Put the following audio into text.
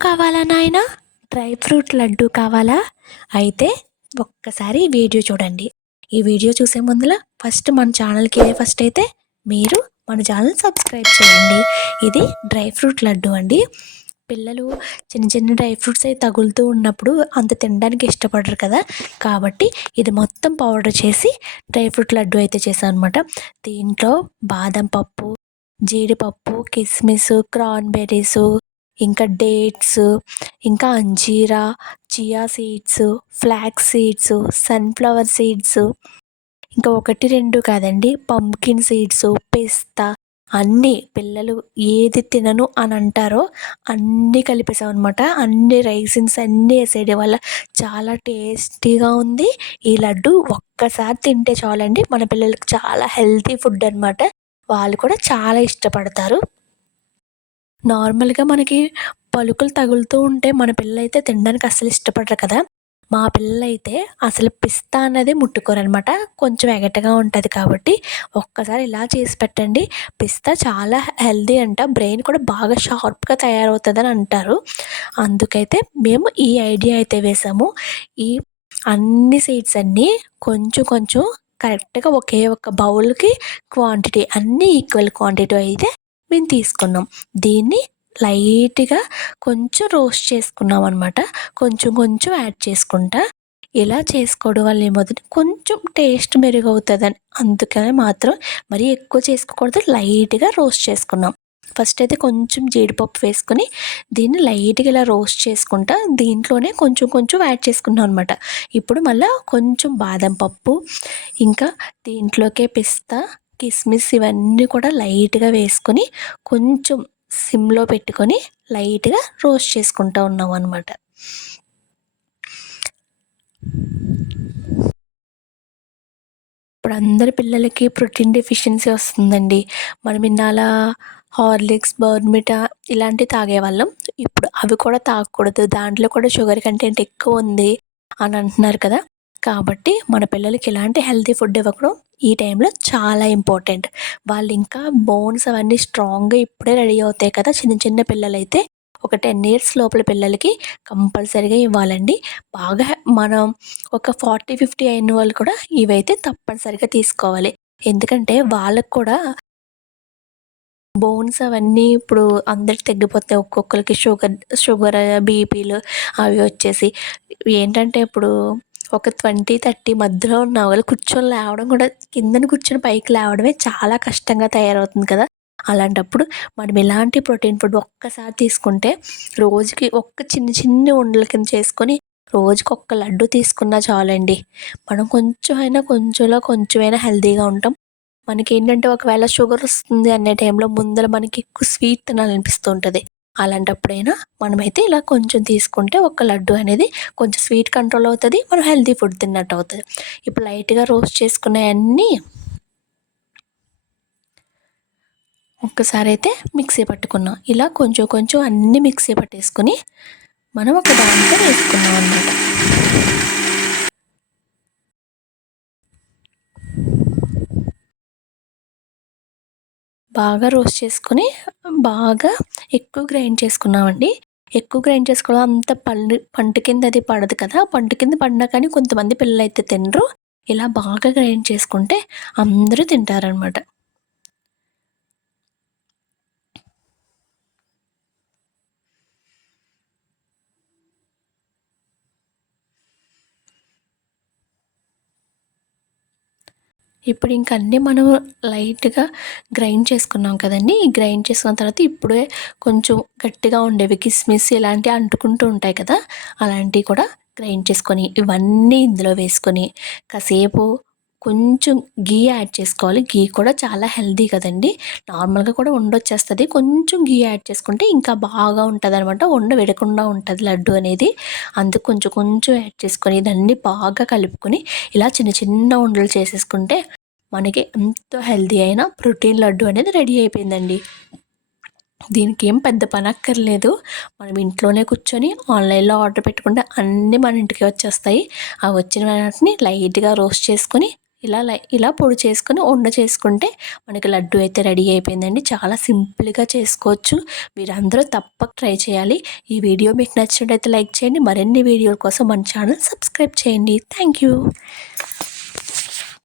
కావాలా నాయనా? Dry fruit laddu కావాలా? అయితే ఒక్కసారి ఈ వీడియో చూడండి. ఈ వీడియో చూసే ముందుల ఫస్ట్ మన ఛానల్‌కి ఫస్ట్ అయితే మీరు మన ఛానల్ సబ్స్క్రైబ్ చేయండి. ఇది డ్రై ఫ్రూట్ లడ్డు అండి. పిల్లలు చిన్న చిన్న డ్రై ఫ్రూట్స్ అయి తగులుతూ ఉన్నప్పుడు అంత తినడానికి ఇష్టపడరు కదా! కాబట్టి ఇది మొత్తం పౌడర్ చేసి డ్రై ఫ్రూట్ లడ్డు అయితే చేశాను అనమాట. దీంట్లో బాదం పప్పు, జీడిపప్పు, కిస్మిస్, క్రాన్‌బెర్రీసు, ఇంకా డేట్స్, ఇంకా అంజీరా, chia seeds, flax seeds, sunflower seeds, ఇంకా 1, 2 కాదండి, పంప్కిన్ సీడ్స్, పిస్తా అన్నీ పిల్లలు ఏది తినను అని అంటారో అన్నీ కలిపేసామనమాట. అన్ని రైసిన్స్ అన్నీ ఏసేయడం వల్ల చాలా టేస్టీగా ఉంది. ఈ లడ్డు ఒక్కసారి తింటే చాలండి, మన పిల్లలకి చాలా హెల్తీ ఫుడ్ అనమాట. వాళ్ళు కూడా చాలా ఇష్టపడతారు. నార్మల్‌గా మనకి పలుకులు తగులుతూ ఉంటే మన పిల్లలైతే తినడానికి అస్సలు ఇష్టపడరు కదా! మా పిల్లలైతే అసలు పిస్తా అన్నదే ముట్టుకోరనమాట. కొంచెం ఎగటగా ఉంటది కాబట్టి ఒక్కసారి ఇలా చేసి పెట్టండి. పిస్తా చాలా హెల్తీ అంట. బ్రెయిన్ కూడా బాగా షార్ప్‌గా తయారవుతదని అంటారు. అందుకైతే మేము ఈ ఐడియా అయితే వేసాము. ఈ అన్ని సీడ్స్ అన్నీ కొంచెం కొంచెం కరెక్ట్‌గా ఒకే ఒక బౌల్‌కి క్వాంటిటీ అన్నీ ఈక్వల్ క్వాంటిటీ అయితే మేము తీసుకున్నాం. దీన్ని లైట్‌గా కొంచెం రోస్ట్ చేసుకున్నాం అనమాట. కొంచెం కొంచెం యాడ్ చేసుకుంటా. ఇలా చేసుకోవడం వల్ల ఏమవుతది, కొంచెం టేస్ట్ మెరుగవుతదని. అందుకని మాత్రం మరీ ఎక్కువ చేసుకోకూడదు. లైట్‌గా రోస్ట్ చేసుకున్నాం. ఫస్ట్ అయితే కొంచెం జీడిపప్పు వేసుకొని దీన్ని లైట్‌గా ఇలా రోస్ట్ చేసుకుంటా దీంట్లోనే కొంచెం కొంచెం యాడ్ చేసుకున్నాం అనమాట. ఇప్పుడు మళ్ళా కొంచెం బాదం పప్పు, ఇంకా దీంట్లోకే పిస్తా, కిస్మిస్ ఇవన్నీ కూడా లైట్‌గా వేసుకొని కొంచెం సిమ్‌లో పెట్టుకొని లైట్‌గా రోస్ట్ చేసుకుంటా ఉన్నామనమాట. ఇప్పుడు అందరి పిల్లలకి ప్రోటీన్ డెఫిషియన్సీ వస్తుందండి. మనం ఇన్నాళ్ళ హార్లిక్స్, బోర్న్‌విటా ఇలాంటివి తాగేవాళ్ళం. ఇప్పుడు అవి కూడా తాగకూడదు. దాంట్లో కూడా షుగర్ కంటెంట్ ఎక్కువుంది అని అంటున్నారు కదా! కాబట్టి మన పిల్లలకి ఇలాంటి హెల్తీ ఫుడ్ ఇవ్వడం ఈ టైంలో చాలా ఇంపార్టెంట్. వాళ్ళు ఇంకా బోన్స్ అవన్నీ స్ట్రాంగ్‌గా ఇప్పుడే రెడీ అవుతాయి కదా! చిన్న చిన్న పిల్లలైతే ఒక 10 ఇయర్స్ లోపల పిల్లలకి కంపల్సరీగా ఇవ్వాలండి. బాగా మనం ఒక 40, 50 అయిన వాళ్ళు కూడా ఇవైతే తప్పనిసరిగా తీసుకోవాలి. ఎందుకంటే వాళ్ళకి కూడా బోన్స్ అవన్నీ ఇప్పుడు అందరికి తగ్గిపోతాయి. ఒక్కొక్కరికి షుగర్, బీపీలు అవి వచ్చేసి ఏంటంటే ఇప్పుడు ఒక 20, 30 మధ్యలో ఉన్న వాళ్ళు కూర్చొని లేవడం కూడా కిందన కూర్చొని పైకి లేవడమే చాలా కష్టంగా తయారవుతుంది కదా! అలాంటప్పుడు మనం ఇలాంటి ప్రోటీన్ ఫుడ్ ఒక్కసారి తీసుకుంటే రోజుకి ఒక్క చిన్ని చిన్ని ఉండల కింద చేసుకొని రోజుకొక్క లడ్డు తీసుకున్నా చాలండి. మనం కొంచెంలో కొంచెమైనా హెల్తీగా ఉంటాం. మనకేంటంటే ఒకవేళ షుగరొస్తుంది అనే టైంలో ముందల మనకి ఎక్కువ స్వీట్ తినాలనిపిస్తూ ఉంటది. అలాంటప్పుడైనా మనమైతే ఇలా కొంచెం తీసుకుంటే ఒక లడ్డు అనేది కొంచెం స్వీట్ కంట్రోల్ అవుతది. మనం హెల్తీ ఫుడ్ తిన్నట్టు అవుతది. ఇప్పుడు లైట్‌గా రోస్ట్ చేసుకున్నయన్నీ ఒక్కసారైతే మిక్సీ పట్టుకున్నాం. ఇలా కొంచెం కొంచెం అన్నీ మిక్సీ పట్టేసుకొని మనం ఒక దాంట్లో వేసుకున్నాం అనమాట. బాగా రోస్ట్ చేసుకొని, బాగా ఎక్కువ గ్రైండ్ చేసుకున్నామండి. ఎక్కువ గ్రైండ్ చేసుకోవడం అంత పంటి కింద అది పడదు కదా! పంటి కింద పడినా కానీ కొంతమంది పిల్లలైతే తినరు. ఇలా బాగా గ్రైండ్ చేసుకుంటే అందరూ తింటారనమాట. ఇప్పుడు ఇంక అన్నీ మనం లైట్‌గా గ్రైండ్ చేసుకున్నాం కదండీ! ఈ గ్రైండ్ చేసుకున్న తర్వాత ఇప్పుడే కొంచెం గట్టిగా ఉండేవి కిస్మిస్ ఇలాంటివి అంటుకుంటూ ఉంటాయి కదా! అలాంటివి కూడా గ్రైండ్ చేసుకొని ఇవన్నీ ఇందులో వేసుకొని కాసేపు కొంచెం ఘీ యాడ్ చేసుకోవాలి. ఘీ కూడా చాలా హెల్తీ కదండీ! నార్మల్‌గా కూడా ఉండొచ్చేస్తది. కొంచెం ఘీ యాడ్ చేసుకుంటే ఇంకా బాగా ఉంటదనమాట. ఉండ విడకుండా ఉంటది లడ్డు అనేది. అందుకు కొంచెం కొంచెం యాడ్ చేసుకొని ఇదన్నీ బాగా కలుపుకొని ఇలా చిన్న చిన్న ఉండలు చేసేసుకుంటే మనకి ఎంతో హెల్తీ అయిన ప్రోటీన్ లడ్డు అనేది రెడీ అయిపోయిందండి. దీనికేం పెద్ద పనక్కర్లేదు. మనం ఇంట్లోనే కూర్చొని ఆన్‌లైన్‌లో ఆర్డర్ పెట్టుకుంటే అన్నీ మన ఇంటికే వచ్చేస్తాయి. ఆ వచ్చిన వాటిని లైట్‌గా రోస్ట్ చేసుకొని ఇలా పొడి చేసుకొని ఉండ చేసుకుంటే మనకి లడ్డు అయితే రెడీ అయిపోయిందండి. చాలా సింపుల్గా చేసుకోవచ్చు. మీరు అందరూ తప్పక ట్రై చేయాలి. ఈ వీడియో మీకు నచ్చినట్లయితే లైక్ చేయండి. మరిన్ని వీడియోల కోసం మన ఛానల్ సబ్స్క్రైబ్ చేయండి. Thank you.